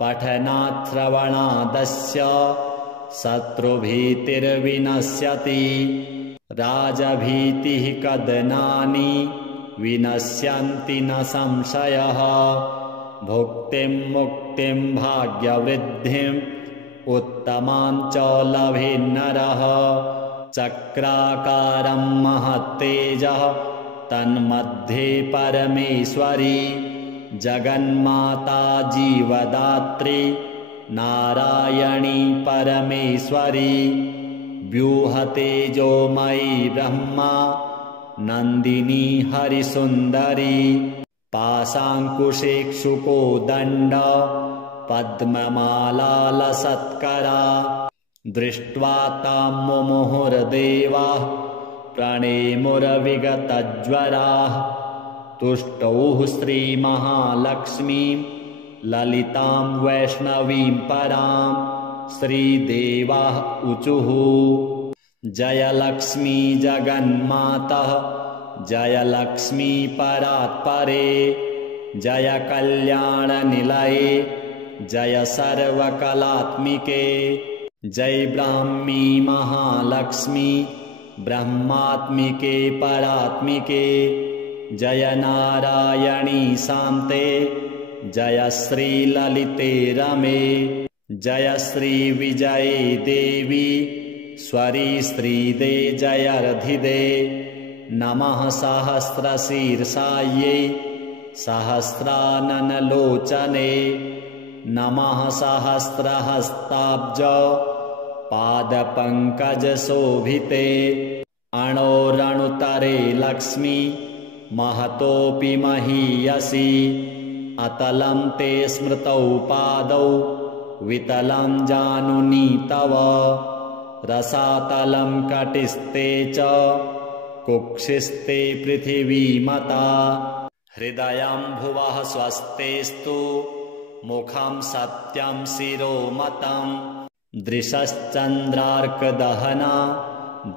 पठनात् श्रवणादस्य शत्रुभीतिर्विनश्यति राजभीतिः कदनानि विनश्यन्ति न संशयः भुक्तिं मुक्तिं भाग्यवृद्धिम् उत्तमां च लभेन्नरः चक्राकारं महत्तेजः तन्मध्ये परमेश्वरी जगन्माता जीवदात्री नारायणी परमेश्वरी व्यूहतेजोमयी ब्रह्मा नन्दिनी हरिसुन्दरी पाशाङ्कुशेक्षुकोदण्ड पद्ममालालसत्करा दृष्ट्वा तां मुमुहुर्देवाः प्रणेमुरविगतज्वराः तुष्टौः श्रीमहालक्ष्मीं ललितां वैष्णवीं परां श्रीदेवाः ऊचुः जयलक्ष्मी जगन्मातः जयलक्ष्मी परात्परे जय कल्याणनिलये जय सर्वकलात्मिके जय ब्राह्मी महालक्ष्मी ब्रह्मात्मिके परात्मिके जय नारायणी शान्ते जय श्रीललिते रमे जय श्रीविजये देवी स्वरी श्रीदे जयर्धिदे नमः सहस्रशीर्षायै सहस्राननलोचने नमः सहस्रहस्ताब्ज पादपङ्कजशोभिते अणोरणुतरे लक्ष्मी महतोऽपि महीयसी अतलं ते स्मृतौ पादौ वितलं जानुनी तव रसातलं कटिस्ते च कुक्षिस्ते पृथिवीमता हृदयं भुवः स्वस्तेस्तु मुखं सत्यं शिरोमतं दृशश्चन्द्रार्कदहना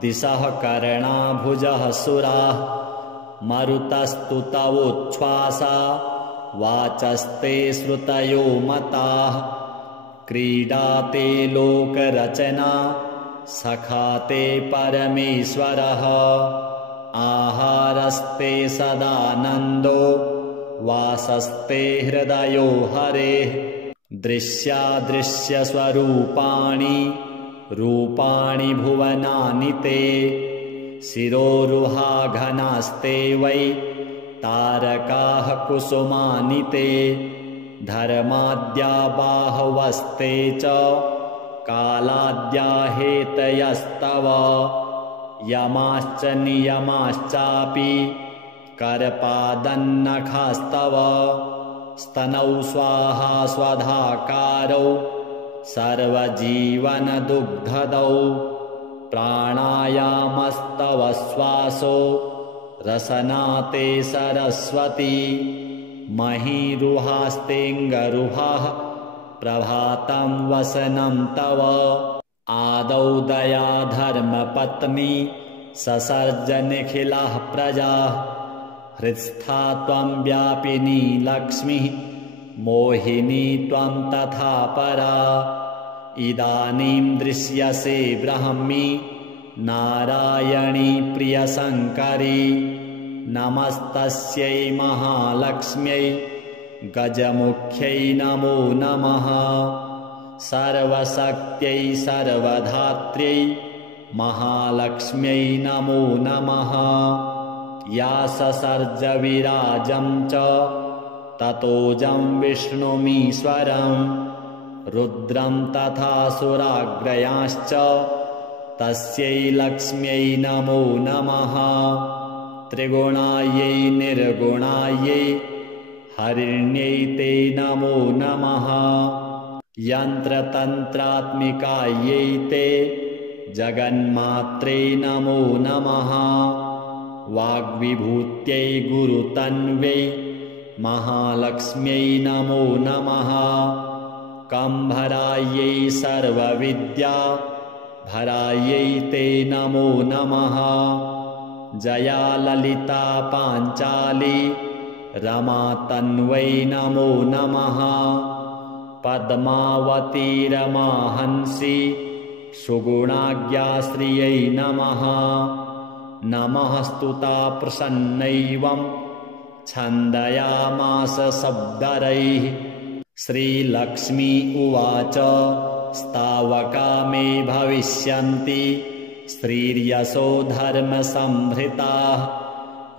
दिशः कर्णाभुजः सुराः मरुतस्तु तवोच्छ्वासा वाचस्ते श्रुतयो मताः क्रीडाते लोकरचना सखाते परमेश्वरः आहारस्ते सदानन्दो वासस्ते हृदयो हरेः दृश्यादृश्यस्वरूपाणि रूपाणि भुवनानि ते शिरोरुहाघनास्ते वै तारकाः कुसुमानि ते धर्माद्या बाहवस्ते च कालाद्या हेतयस्तव यमाश्च नियमाश्चापि करपादन्नखास्तव स्तनौ स्वाहा स्वधाकारौ सर्वजीवनदुग्धदौ प्राणायामस्तव श्वासो रसनाते सरस्वती महीरुहास्तेऽङ्गरुहाः प्रभातं वसनं तव आदौ दया धर्मपत्नी ससर्ज निखिलाः प्रजाः हृत्स्था त्वं व्यापिनी लक्ष्मीः मोहिनी त्वं तथा परा इदानीं दृश्यसे ब्राह्मी नारायणी प्रियशङ्करी नमस्तस्यै महालक्ष्म्यै गजमुख्यै नमो नमः सर्वशक्त्यै सर्वधात्र्यै महालक्ष्म्यै नमो नमः या ससर्ज विराजं च ततोजं विष्णुमीश्वरं रुद्रं तथा सुराग्रयांश्च तस्यै लक्ष्म्यै नमो नमः त्रिगुणायै निर्गुणायै हरिण्यै ते नमो नमः यन्त्रतन्त्रात्मिकायै ते जगन्मात्रे नमो नमः वाग्विभूत्यै गुरुतन्वै महालक्ष्म्यै नमो नमः कम्भरायै सर्वविद्या भरायै ते नमो नमः जया ललिता पाञ्चाली रमा तन्वै नमो नमः पद्मावती रमाहंसी सुगुणाज्ञाश्रियै नमः। नमः स्तुता प्रसन्नैवं छन्दयामास शब्दरैः। श्रीलक्ष्मी उवाच स्तावका मे भविष्यन्ति श्रीर्यशो धर्मसंभृताः।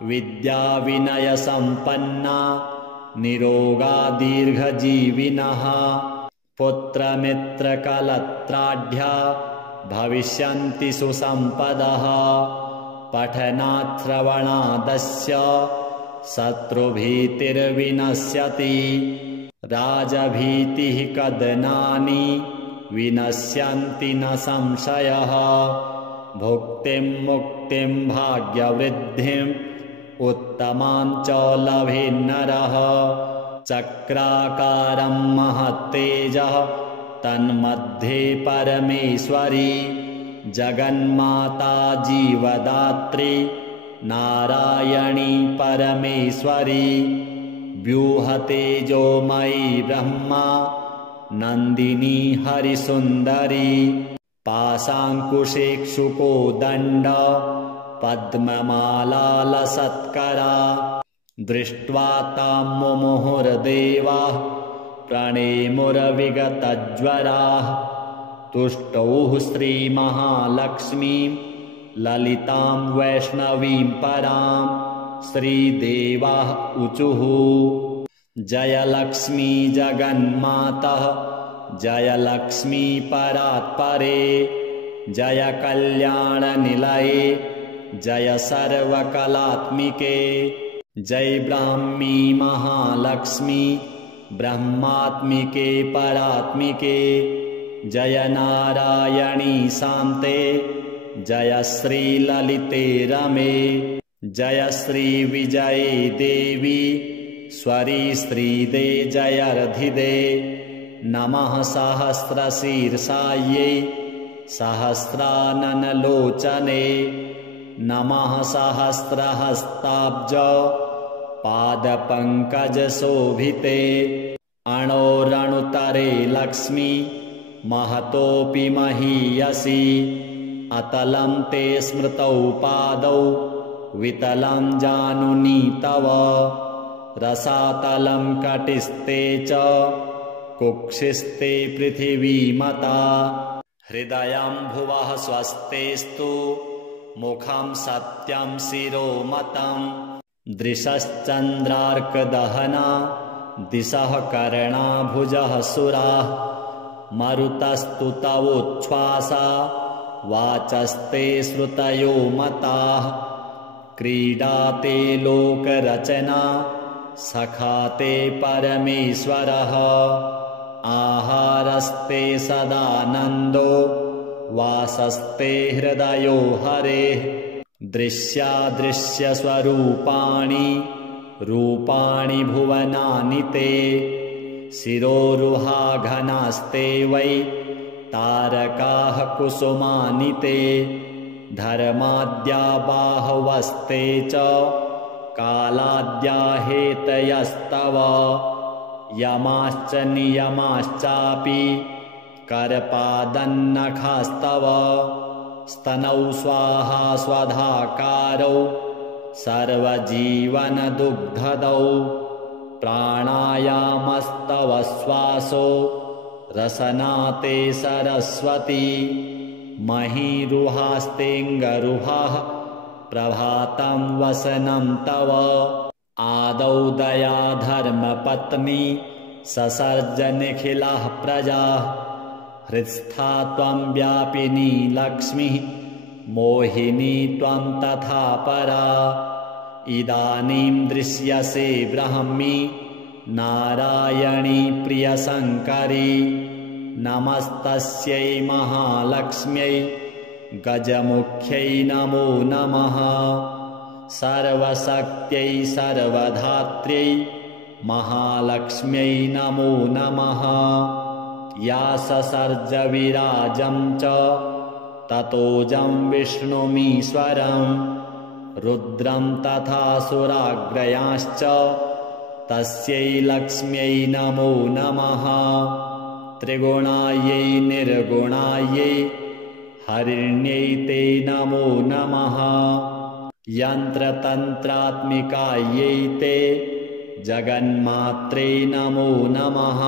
विद्याविनयसम्पन्ना निरोगा दीर्घजीविनः। पुत्रमित्रकलत्राढ्या भविष्यन्ति सुसम्पदः। पठनाच्छ्रवणादस्य शत्रुभीतिर्विनश्यति। राजभीतिः कदनानि विनश्यन्ति न संशयः। भुक्तिं मुक्तिं भाग्यवृद्धिम् उत्तमां च लभेन्नरः। चक्राकारं महत्तेजः तन्मध्ये परमेश्वरी। जगन्माता जीवदात्री नारायणी परमेश्वरी। व्यूहतेजोमयी ब्रह्मा नन्दिनी हरिसुन्दरी। पाशाङ्कुशेक्षुकोदण्ड पद्ममालालसत्करा। दृष्ट्वा तां मुमुहुर्देवाः प्रणेमुरविगतज्वराः। तुष्टौः श्रीमहालक्ष्मीं ललितां वैष्णवीं परां। श्रीदेवाः ऊचुः जय लक्ष्मी जगन्मातः जय लक्ष्मी परात्परे। जय कल्याणनिलये जय सर्वकलात्मिके। जय ब्राह्मी महालक्ष्मी ब्रह्मात्मिके परात्मिके। जय नारायणी शान्ते जय श्रीललिते रमे। जय श्रीविजये देवी स्वरी श्रीदे जयर्धिदे। नमः सहस्रशीर्षायै सहस्राननलोचने। नमः सहस्रहस्ताब्ज पादपङ्कजशोभिते। अणोरणुतरे लक्ष्मी महतोऽपि महीयसी। अतलं ते स्मृतौ पादौ वितलं जानुनी तव। रसातलं कटिस्ते च कुक्षिस्ते पृथिवीमता। हृदयं भुवः स्वस्तेस्तु मुखं सत्यं शिरोमतं। दृशश्चन्द्रार्कदहना दिशः कर्णाभुजः सुराः। मरुतस्तु तवोच्छ्वासा वाचस्ते श्रुतयो मताः। क्रीडाते लोकरचना सखाते परमेश्वरः। आहारस्ते सदानन्दो वासस्ते हृदयो हरेः। दृश्यादृश्यस्वरूपाणि रूपाणि भुवनानि ते। शिरोरुहाघनास्ते वै तारकाः कुसुमानि ते। धर्माद्या बाहवस्ते च कालाद्या हेतयस्तव। यमाश्च नियमाश्चापि करपादन्नखास्तव। स्तनौ स्वाहा स्वधाकारौ सर्वजीवनदुग्धदौ। प्राणायामस्तव श्वासो रसनाते सरस्वती। महीरुहास्तेऽङ्गरुहाः प्रभातं वसनं तव। आदौ दया धर्मपत्नी ससर्ज निखिलाः प्रजाः। हृत्स्था त्वं व्यापिनी लक्ष्मीः मोहिनी त्वं तथा परा। इदानीं दृश्यसे ब्राह्मी नारायणी प्रियशङ्करी। नमस्तस्यै महालक्ष्म्यै गजमुख्यै नमो नमः। सर्वशक्त्यै सर्वधात्र्यै महालक्ष्म्यै नमो नमः। या ससर्ज विराजं च ततोजं विष्णुमीश्वरं। रुद्रं तथा सुराग्रयांश्च तस्यै लक्ष्म्यै नमो नमः। त्रिगुणायै निर्गुणायै हरिण्यै ते नमो नमः। यन्त्रतन्त्रात्मिकायै ते जगन्मात्रे नमो नमः।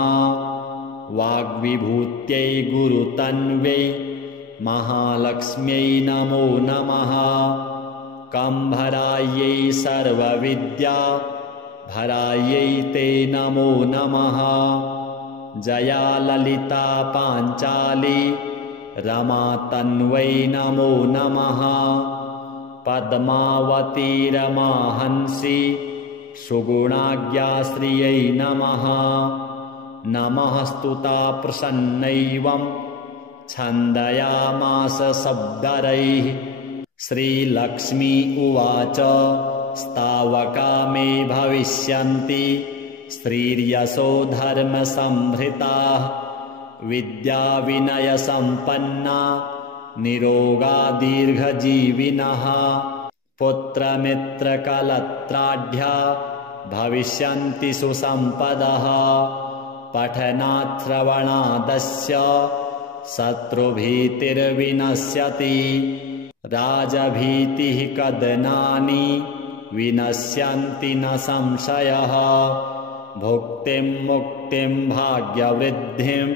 वाग्विभूत्यै गुरुतन्वै महालक्ष्म्यै नमो नमः। कम्भरायै सर्वविद्या भरायै ते नमो नमः। जया ललिता पाञ्चाली रमा तन्वै नमो नमः। पद्मावती रमाहंसी सुगुणाज्ञाश्रियै नमः। नमः स्तुता प्रसन्नैवं छन्दयामास शब्दरैः। श्रीलक्ष्मी उवाच स्तावका मे भविष्यन्ति श्रीर्यशो धर्मसंभृताः। विद्याविनयसम्पन्ना निरोगा दीर्घजीविनः। पुत्रमित्रकलत्राढ्या भविष्यन्ति सुसम्पदः। पठनाच्छ्रवणादस्य शत्रुभीतिर्विनश्यति। राजभीतिः कदनानि विनश्यन्ति न संशयः। भुक्तिं मुक्तिं भाग्यवृद्धिम्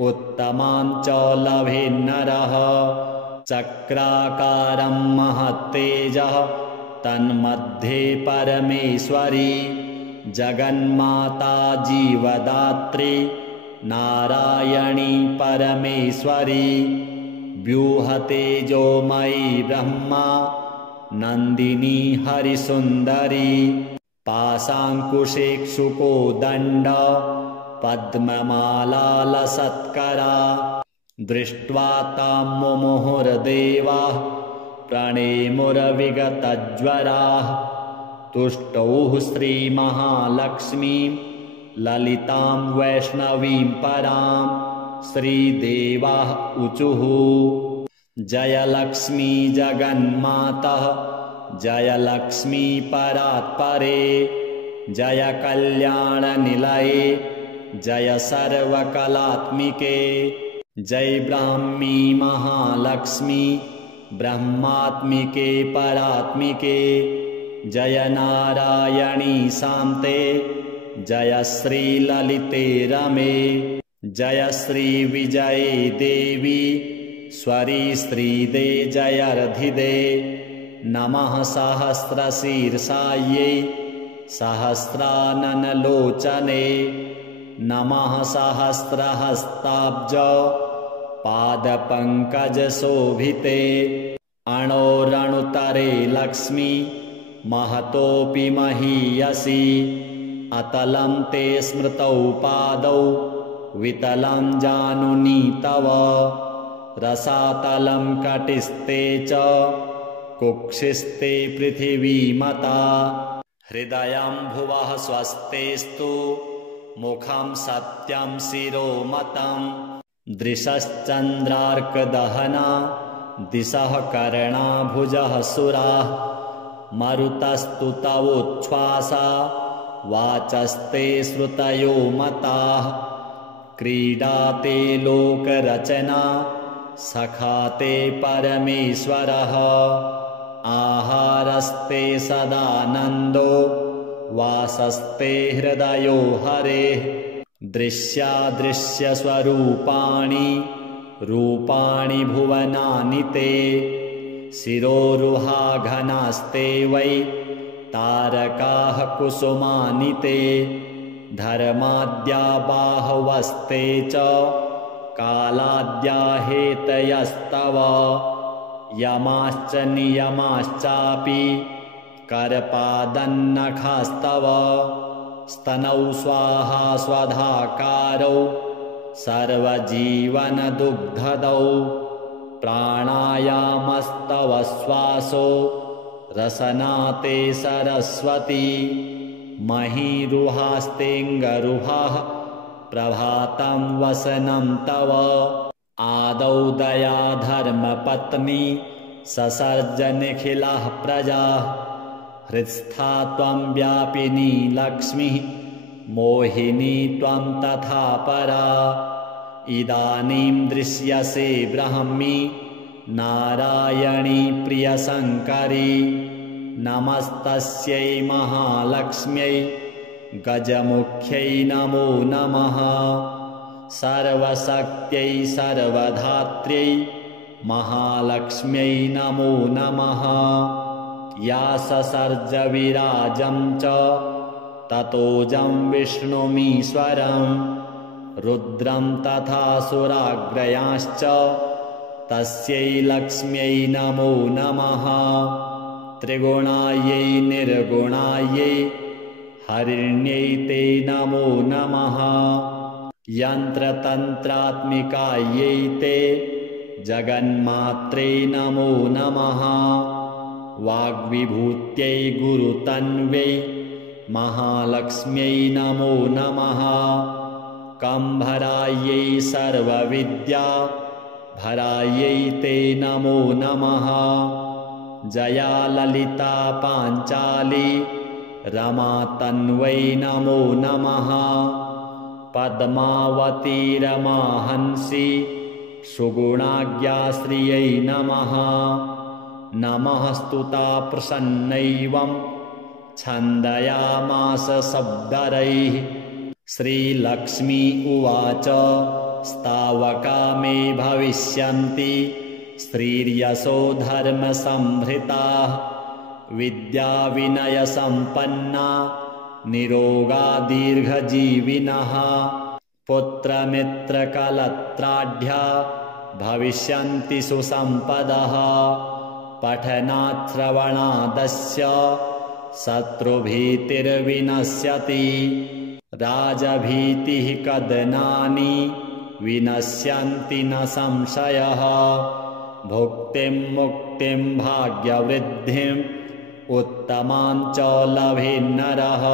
उत्तमां च लभेन्नरः। चक्राकारं महत्तेजः तन्मध्ये परमेश्वरी। जगन्माता जीवदात्री नारायणी परमेश्वरी। व्यूहतेजोमयी ब्रह्मा नन्दिनी हरिसुन्दरी। पाशाङ्कुशेक्षुकोदण्ड पद्ममालालसत्करा। दृष्ट्वा तां मुमुहुर्देवाः प्रणेमुरविगतज्वराः। तुष्टौः श्रीमहालक्ष्मीं ललितां वैष्णवीं परां। श्रीदेवाः ऊचुः जय लक्ष्मी जगन्मातः जय लक्ष्मी परात्परे। जय कल्याणनिलये जय सर्वकलात्मिके। जय ब्राह्मी महालक्ष्मी ब्रह्मात्मिके परात्मिके। जय नारायणी शान्ते जय श्रीललिते रमे। जय श्रीविजये देवी स्वरी श्रीदे जयर्धिदे। नमः सहस्रशीर्षायै सहस्राननलोचने। नमः सहस्रहस्ताब्ज पादपङ्कजशोभिते। अणोरणुतरे लक्ष्मी महतोऽपि महीयसी। अतलं ते स्मृतौ पादौ वितलं जानुनी तव। रसातलं कटिस्ते च कुक्षिस्ते पृथिवीमता। हृदयं भुवः स्वस्तेस्तु मुखं सत्यं शिरोमतं। दृशश्चन्द्रार्कदहना दिशः कर्णाभुजः सुराः। मरुतस्तु तवोच्छ्वासा वाचस्ते श्रुतयो मताः। क्रीडाते लोकरचना सखाते परमेश्वरः। आहारस्ते सदानन्दो वासस्ते हृदयो हरेः। दृश्यादृश्यस्वरूपाणि रूपाणि भुवनानि ते। शिरोरुहाघनास्ते वै तारकाः कुसुमानि ते। धर्माद्या बाहवस्ते च कालाद्या हेतयस्तव। यमाश्च नियमाश्चापि करपादन्नखास्तव। स्तनौ स्वाहा स्वधाकारौ सर्वजीवनदुग्धदौ। प्राणायामस्तव श्वासो रसनाते सरस्वती। महीरुहास्तेऽङ्गरुहाः प्रभातं वसनं तव। आदौ दया धर्मपत्नी ससर्जनिखिलाः प्रजाः। हृत्स्था त्वं व्यापिनी लक्ष्मीः मोहिनी त्वं तथा परा। इदानीं दृश्यसे ब्राह्मी नारायणी प्रियशङ्करी नमस्तस्यै महालक्ष्म्यै गजमुख्यै नमो नमः। सर्वशक्त्यै सर्वधात्र्यै महालक्ष्म्यै नमो नमः। या ससर्ज विराजं च ततोजं विष्णुमीश्वरं रुद्रं तथा सुराग्रयांश्च तस्यै लक्ष्म्यै नमो नमः। त्रिगुणायै निर्गुणायै हरिण्यै ते नमो नमः। यन्त्रतन्त्रात्मिकायै ते जगन्मात्रे नमो नमः। वाग्विभूत्यै गुरुतन्वै महालक्ष्म्यै नमो नमः। कम्भरायै सर्वविद्या भरायै ते नमो नमः। जया ललिता पाञ्चाली रमातन्वै नमो नमः। पद्मावती रमाहंसी सुगुणाज्ञाश्रियै नमः। नमः स्तुता प्रसन्नैवं छन्दयामास शब्दरैः। श्रीलक्ष्मी उवाच स्तावका मे भविष्यन्ति श्रीर्यशो धर्मसंभृताः विद्याविनयसम्पन्ना निरोगा दीर्घजीविनः। पुत्रमित्रकलत्राढ्या भविष्यन्ति सुसम्पदः। पठनाच्छ्रवणादस्य शत्रुभीतिर्विनश्यति। राजभीतिः कदनानि विनश्यन्ति न संशयः। भुक्तिं मुक्तिं भाग्यवृद्धिम् उत्तमां च लभेन्नरः।